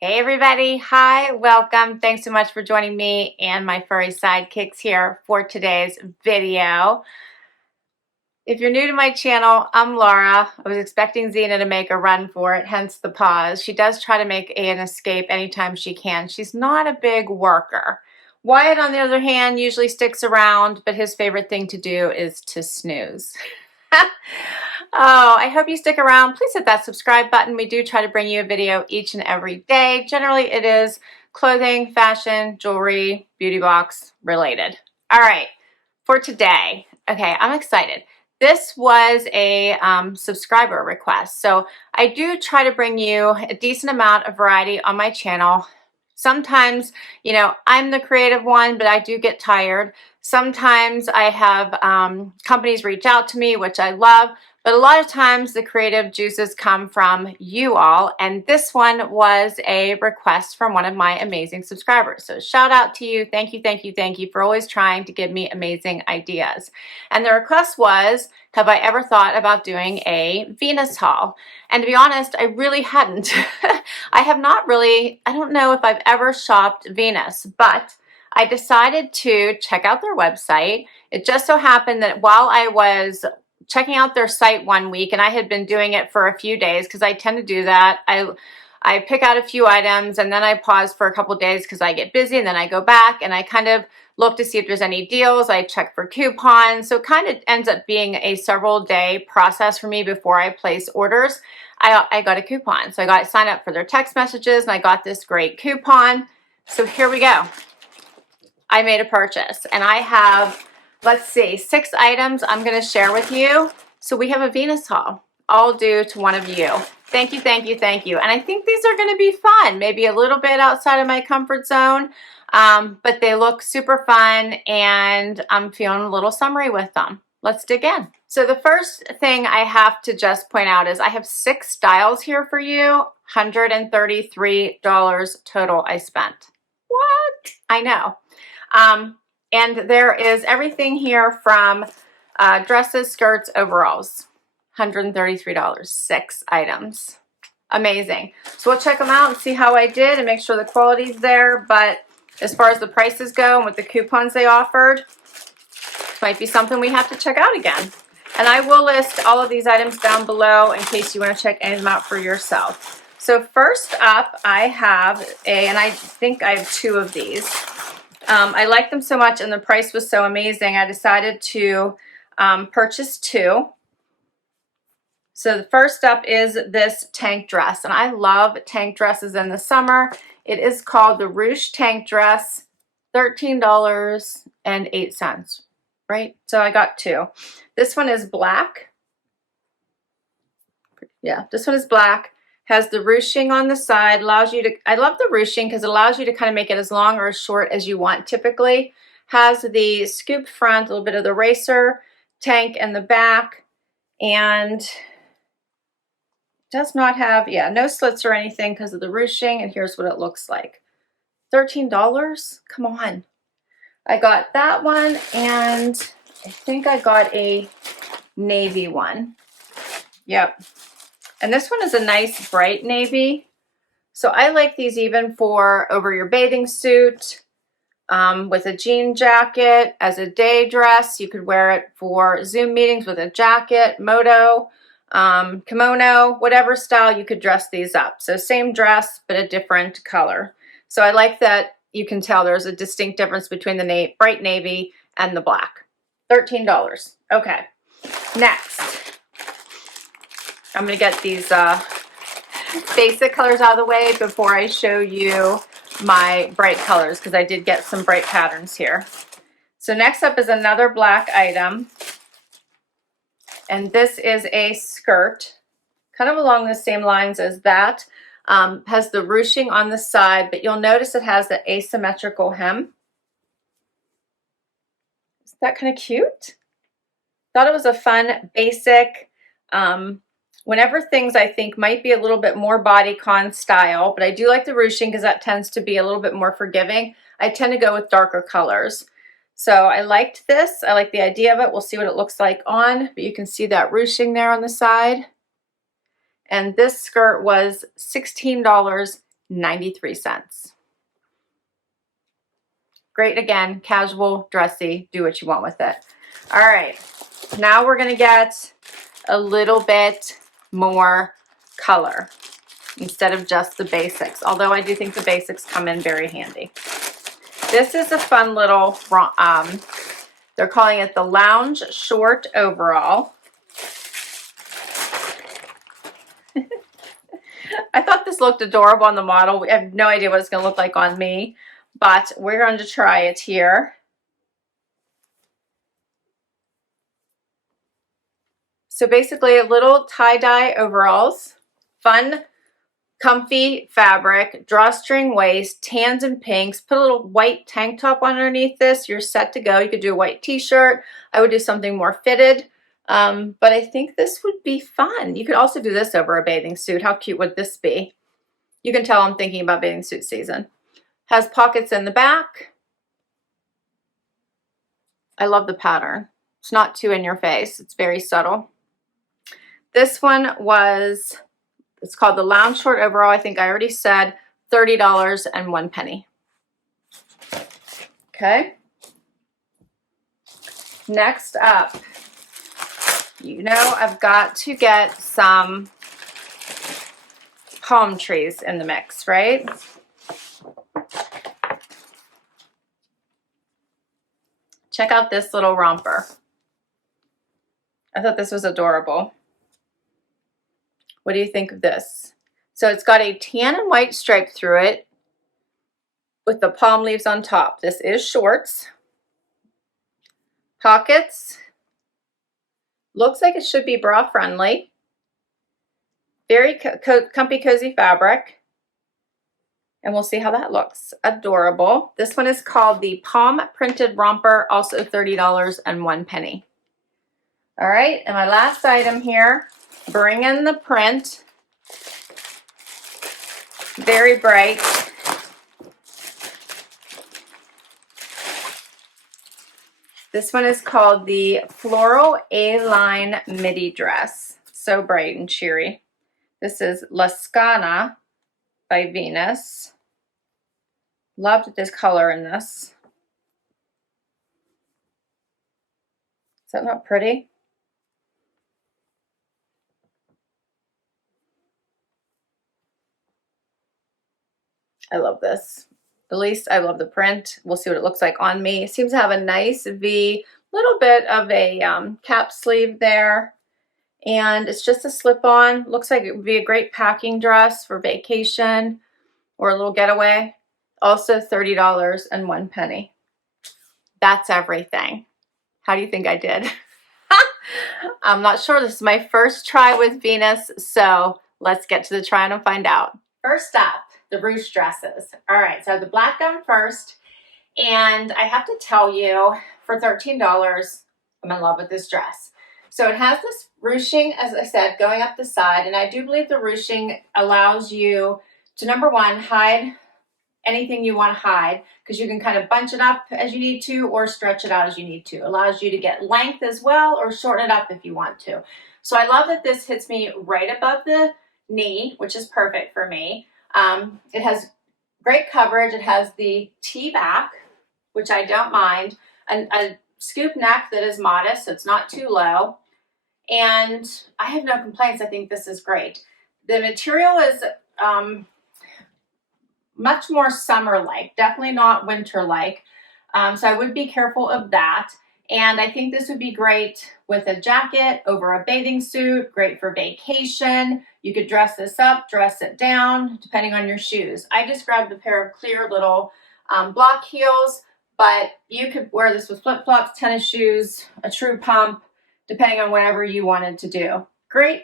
Hey everybody, hi, welcome. Thanks so much for joining me and my furry sidekicks here for today's video. If you're new to my channel, I'm Laura. I was expecting Xena to make a run for it, hence the pause. She does try to make an escape anytime she can. She's not a big worker. Wyatt, on the other hand, usually sticks around, but his favorite thing to do is to snooze. Oh, I hope you stick around. Please hit that subscribe button. We do try to bring you a video each and every day. Generally, it is clothing, fashion, jewelry, beauty box related. All right, for today, okay, I'm excited. This was a subscriber request. So I do try to bring you a decent amount of variety on my channel. Sometimes, you know, I'm the creative one, but I do get tired. Sometimes I have companies reach out to me, which I love, but a lot of times the creative juices come from you all, and this one was a request from one of my amazing subscribers. So shout out to you. Thank you, thank you, thank you for always trying to give me amazing ideas. And the request was, have I ever thought about doing a Venus haul? And to be honest, I really hadn't. I have not really, I don't know if I've ever shopped Venus, but I decided to check out their website. It just so happened that while I was checking out their site one week, and I had been doing it for a few days because I tend to do that. I pick out a few items and then I pause for a couple days because I get busy, and then I go back and I kind of look to see if there's any deals. I check for coupons. So it kind of ends up being a several day process for me before I place orders. I got a coupon. So I got signed up for their text messages and I got this great coupon. So here we go. I made a purchase and I have, let's see, 6 items I'm going to share with you. So we have a Venus haul, all due to one of you. Thank you, thank you, thank you. And I think these are going to be fun, maybe a little bit outside of my comfort zone, but they look super fun and I'm feeling a little summery with them. Let's dig in. So the first thing I have to just point out is I have 6 styles here for you, $133 total I spent. What? I know. And there is everything here from dresses, skirts, overalls. $133, 6 items. Amazing. So we'll check them out and see how I did and make sure the quality's there. But as far as the prices go and with the coupons they offered, this might be something we have to check out again. And I will list all of these items down below in case you want to check any of them out for yourself. So first up, I have and I think I have 2 of these. I liked them so much and the price was so amazing, I decided to purchase 2. So the first up is this tank dress, and I love tank dresses in the summer. It is called the Ruche tank dress, $13.08, right? So I got 2. This one is black. Yeah, this one is black. Has the ruching on the side, allows you to, I love the ruching because it allows you to kind of make it as long or as short as you want typically. Has the scoop front, a little bit of the racer tank in the back, and does not have, yeah, no slits or anything because of the ruching, and here's what it looks like. $13? Come on. I got that one, and I think I got a navy one. Yep. And this one is a nice bright navy. So I like these even for over your bathing suit, with a jean jacket, as a day dress. You could wear it for Zoom meetings with a jacket, moto, kimono, whatever style you could dress these up. So same dress, but a different color. So I like that you can tell there's a distinct difference between the bright navy and the black. $13. Okay, next. I'm going to get these basic colors out of the way before I show you my bright colors, because I did get some bright patterns here. So next up is another black item, and this is a skirt, kind of along the same lines as that. Has the ruching on the side, but you'll notice it has the asymmetrical hem. Isn't that kind of cute? Thought it was a fun, basic, whenever things I think might be a little bit more bodycon style, but I do like the ruching because that tends to be a little bit more forgiving. I tend to go with darker colors. So I liked this. I like the idea of it. We'll see what it looks like on, but you can see that ruching there on the side. And this skirt was $16 93 cents. Great, again, casual, dressy, do what you want with it. All right, now we're gonna get a little bit more color instead of just the basics, although I do think the basics come in very handy. This is a fun little, they're calling it the lounge short overall. I thought this looked adorable on the model. I have no idea what it's going to look like on me, but we're going to try it here. So basically, a little tie-dye overalls, fun, comfy fabric, drawstring waist, tans and pinks. Put a little white tank top underneath this. You're set to go. You could do a white t-shirt. I would do something more fitted. But I think this would be fun. You could also do this over a bathing suit. How cute would this be? You can tell I'm thinking about bathing suit season. Has pockets in the back. I love the pattern. It's not too in your face. It's very subtle. This one was, it's called the lounge short overall. I think I already said $30.01. Okay. Next up, you know I've got to get some palm trees in the mix, right? Check out this little romper. I thought this was adorable. What do you think of this? So it's got a tan and white stripe through it with the palm leaves on top. This is shorts. Pockets. Looks like it should be bra friendly. Very comfy, cozy fabric. And we'll see how that looks. Adorable. This one is called the Palm Printed Romper, also $30.01. All right, and my last item here, bring in the print. Very bright. This one is called the Floral A-Line Midi Dress. So bright and cheery. This is La Scana by Venus. Loved this color in this. Is that not pretty? I love this. At least I love the print. We'll see what it looks like on me. It seems to have a nice V, little bit of a cap sleeve there. And it's just a slip-on. Looks like it would be a great packing dress for vacation or a little getaway. Also $30.01. That's everything. How do you think I did? I'm not sure. This is my first try with Venus, so let's get to the try on and find out. First up, the ruche dresses. All right, so the black gown first, and I have to tell you, for $13, I'm in love with this dress. So it has this ruching, as I said, going up the side, and I do believe the ruching allows you to, number one, hide anything you want to hide, because you can kind of bunch it up as you need to or stretch it out as you need to. It allows you to get length as well or shorten it up if you want to. So I love that this hits me right above the knee, which is perfect for me. It has great coverage. It has the T back, which I don't mind, and a scoop neck that is modest, so it's not too low. And I have no complaints. I think this is great. The material is much more summer-like, definitely not winter-like. So I would be careful of that. And I think this would be great with a jacket over a bathing suit, great for vacation. You could dress this up, dress it down, depending on your shoes. I just grabbed a pair of clear little block heels, but you could wear this with flip-flops, tennis shoes, a true pump, depending on whatever you wanted to do. Great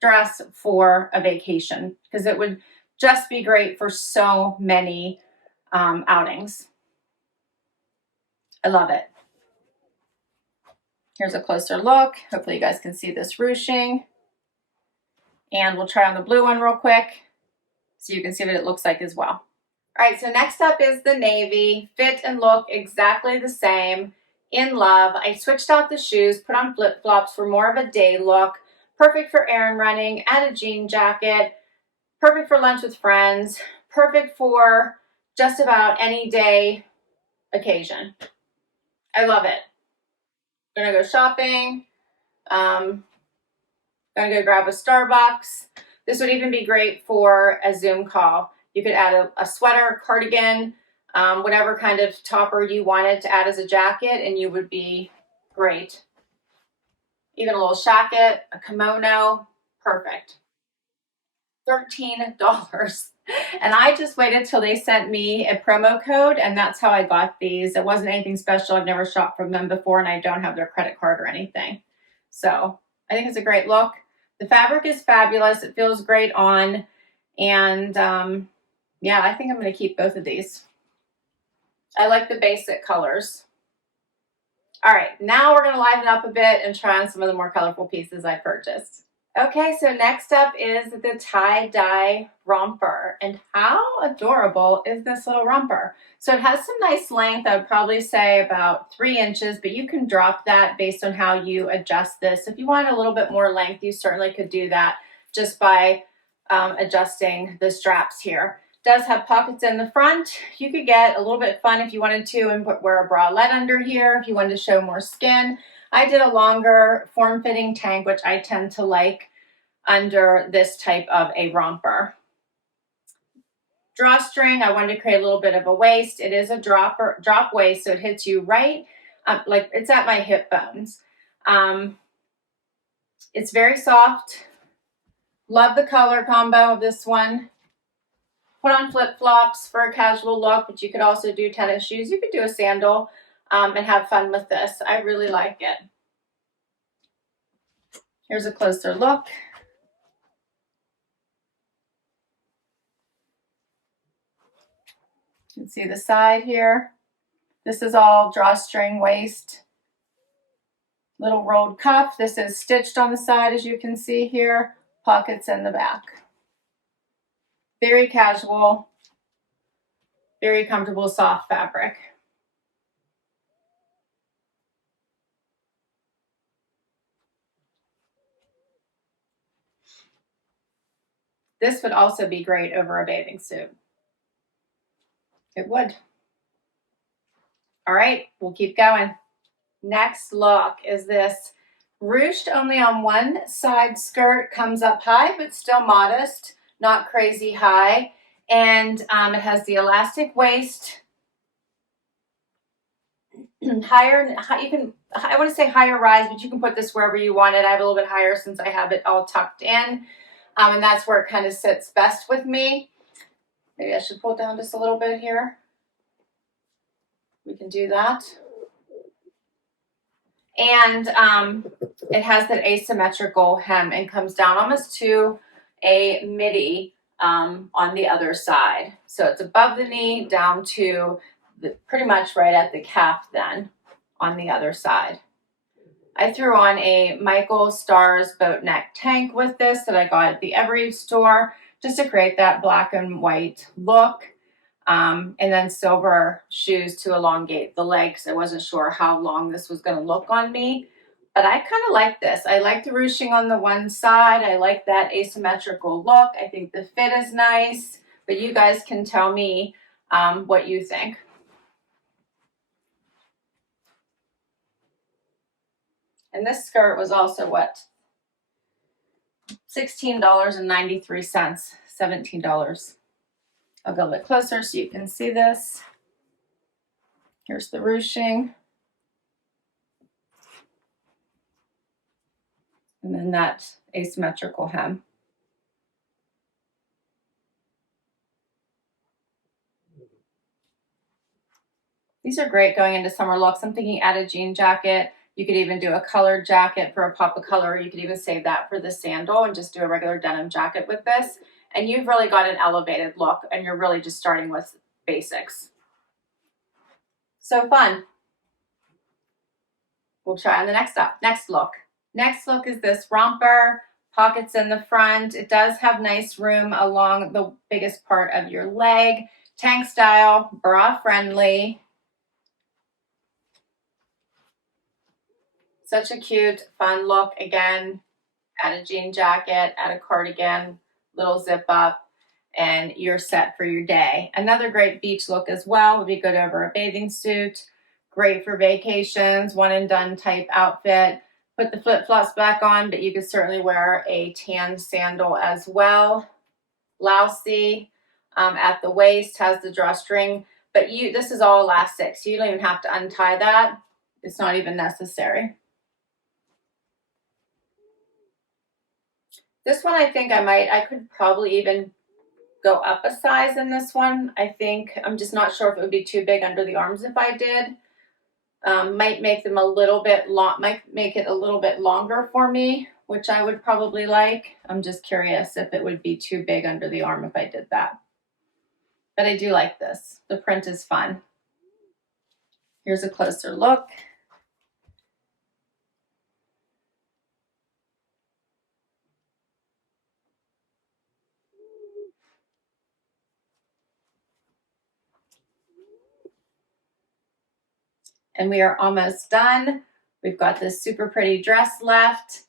dress for a vacation, because it would just be great for so many outings. I love it. Here's a closer look. Hopefully you guys can see this ruching. And we'll try on the blue one real quick so you can see what it looks like as well. All right, so next up is the navy. Fit and look exactly the same. In love. I switched out the shoes, put on flip-flops for more of a day look. Perfect for errand running, add a jean jacket. Perfect for lunch with friends. perfect for just about any day occasion. I love it. Gonna go shopping. Gonna go grab a Starbucks. This would even be great for a Zoom call. You could add a sweater, cardigan, whatever kind of topper you wanted to add as a jacket, and you would be great. Even a little shacket, a kimono, perfect. $13. And I just waited till they sent me a promo code, and that's how I got these. It wasn't anything special. I've never shopped from them before, and I don't have their credit card or anything. So I think it's a great look. The fabric is fabulous. It feels great on. And yeah, I think I'm going to keep both of these. I like the basic colors. All right, now we're going to liven up a bit and try on some of the more colorful pieces I purchased. Okay, so next up is the tie-dye romper. And how adorable is this little romper? So it has some nice length. I would probably say about 3 inches, but you can drop that based on how you adjust this. If you want a little bit more length, you certainly could do that just by adjusting the straps here. It does have pockets in the front. You could get a little bit fun if you wanted to and wear a bralette under here if you wanted to show more skin. I did a longer form-fitting tank, which I tend to like under this type of a romper. Drawstring, I wanted to create a little bit of a waist. It is a drop waist, so it hits you right up, like it's at my hip bones. It's very soft. Love the color combo of this one. Put on flip-flops for a casual look, but you could also do tennis shoes. You could do a sandal and have fun with this. I really like it. Here's a closer look. You can see the side here. This is all drawstring waist. Little rolled cuff. This is stitched on the side, as you can see here. Pockets in the back. Very casual, very comfortable, soft fabric. This would also be great over a bathing suit. It would. All right, we'll keep going. Next look is this ruched only on one side skirt, comes up high, but still modest, not crazy high. And it has the elastic waist. Higher, I want to say higher rise, but you can put this wherever you want it. I have a little bit higher since I have it all tucked in. And that's where it kind of sits best with me. Maybe I should pull down just a little bit here. We can do that. And it has that asymmetrical hem and comes down almost to a midi on the other side. So it's above the knee down to pretty much right at the calf then on the other side. I threw on a Michael Stars boat neck tank with this that I got at the Every store just to create that black and white look. And then silver shoes to elongate the legs. I wasn't sure how long this was going to look on me, but I kind of like this. I like the ruching on the one side. I like that asymmetrical look. I think the fit is nice, but you guys can tell me what you think. And this skirt was also what? $16.93, $17. I'll go a bit closer so you can see this. Here's the ruching. And then that asymmetrical hem. These are great going into summer looks. I'm thinking add a jean jacket. You could even do a colored jacket for a pop of color. You could even save that for the sandal and just do a regular denim jacket with this. And you've really got an elevated look and you're really just starting with basics. So fun. We'll try on the next look. Next look is this romper, pockets in the front. It does have nice room along the biggest part of your leg. Tank style, bra friendly. Such a cute, fun look. Again, add a jean jacket, add a cardigan, little zip up. and you're set for your day. Another great beach look as well would be good over a bathing suit. Great for vacations, one and done type outfit. Put the flip-flops back on, but you could certainly wear a tan sandal as well. Blousey at the waist, has the drawstring, but this is all elastic, so you don't even have to untie that. It's not even necessary. This one I think I could probably even go up a size in this one. I think, I'm just not sure if it would be too big under the arms if I did. Might make them a little bit might make it a little bit longer for me, which I would probably like. I'm just curious if it would be too big under the arm if I did that. But I do like this. The print is fun. Here's a closer look. And we are almost done. We've got this super pretty dress left,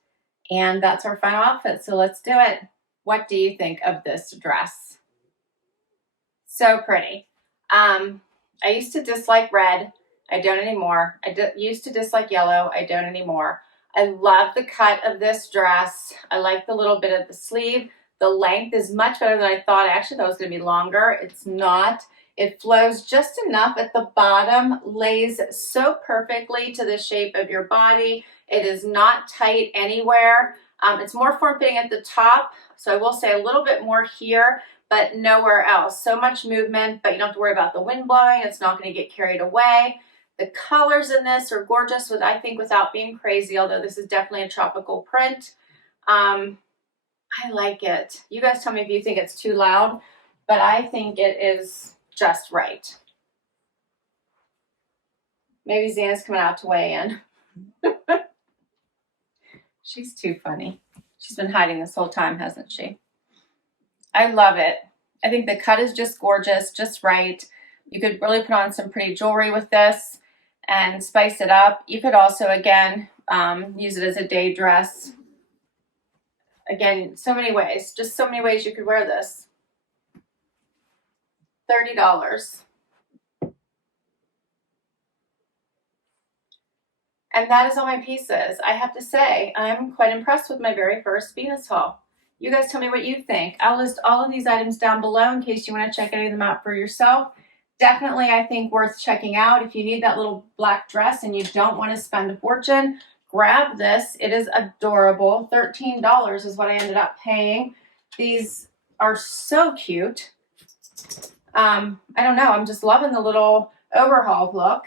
and that's our final outfit. So let's do it. What do you think of this dress? So pretty. I used to dislike red. I don't anymore. I used to dislike yellow. I don't anymore. I love the cut of this dress. I like the little bit of the sleeve. The length is much better than I thought. I actually thought it was going to be longer. It's not. It flows just enough at the bottom, lays so perfectly to the shape of your body. It is not tight anywhere. It's more form-fitting at the top, so I will say a little bit more here, but nowhere else. So much movement, but you don't have to worry about the wind blowing. It's not going to get carried away. The colors in this are gorgeous, I think, without being crazy, although this is definitely a tropical print. I like it. You guys tell me if you think it's too loud, but I think it is just right. Maybe Xana's coming out to weigh in. She's too funny. She's been hiding this whole time, hasn't she? I love it. I think the cut is just gorgeous, just right. You could really put on some pretty jewelry with this and spice it up. You could also, again, use it as a day dress. Again, so many ways, just so many ways you could wear this. $30. And that is all my pieces. I have to say, I'm quite impressed with my very first Venus haul. You guys tell me what you think. I'll list all of these items down below in case you want to check any of them out for yourself. Definitely, I think, worth checking out. If you need that little black dress and you don't want to spend a fortune, grab this. It is adorable. $13 is what I ended up paying. These are so cute. I don't know. I'm just loving the little overhaul look.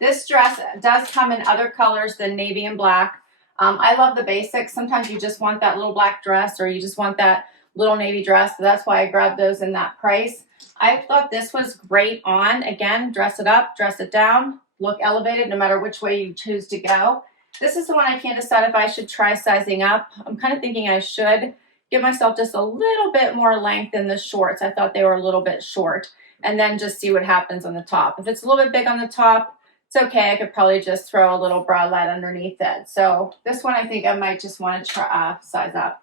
This dress does come in other colors than navy and black. I love the basics. Sometimes you just want that little black dress or you just want that little navy dress. So that's why I grabbed those in that price. I thought this was great on. Again, dress it up, dress it down, look elevated no matter which way you choose to go. This is the one I can't decide if I should try sizing up. I'm kind of thinking I should give myself just a little bit more length in the shorts. I thought they were a little bit short, and then just see what happens on the top. If it's a little bit big on the top, it's okay. I could probably just throw a little bralette underneath it. So this one, I think I might just want to try size up.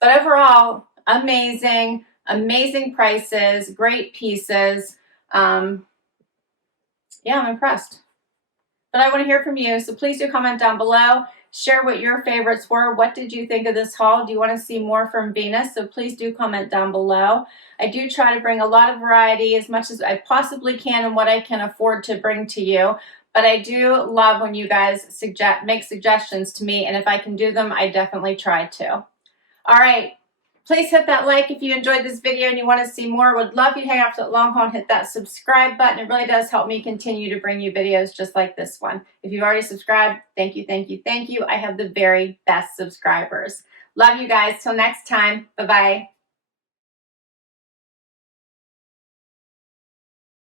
But overall, amazing, amazing prices, great pieces. Yeah, I'm impressed. But I want to hear from you, so please do comment down below. Share what your favorites were. What did you think of this haul? Do you want to see more from Venus? So please do comment down below. I do try to bring a lot of variety as much as I possibly can and what I can afford to bring to you. But I do love when you guys make suggestions to me, and if I can do them, I definitely try to. All right. Please hit that like if you enjoyed this video and you want to see more. Would love you to hang out for that long haul and hit that subscribe button. It really does help me continue to bring you videos just like this one. If you've already subscribed, thank you, thank you, thank you. I have the very best subscribers. Love you guys. Till next time. Bye-bye.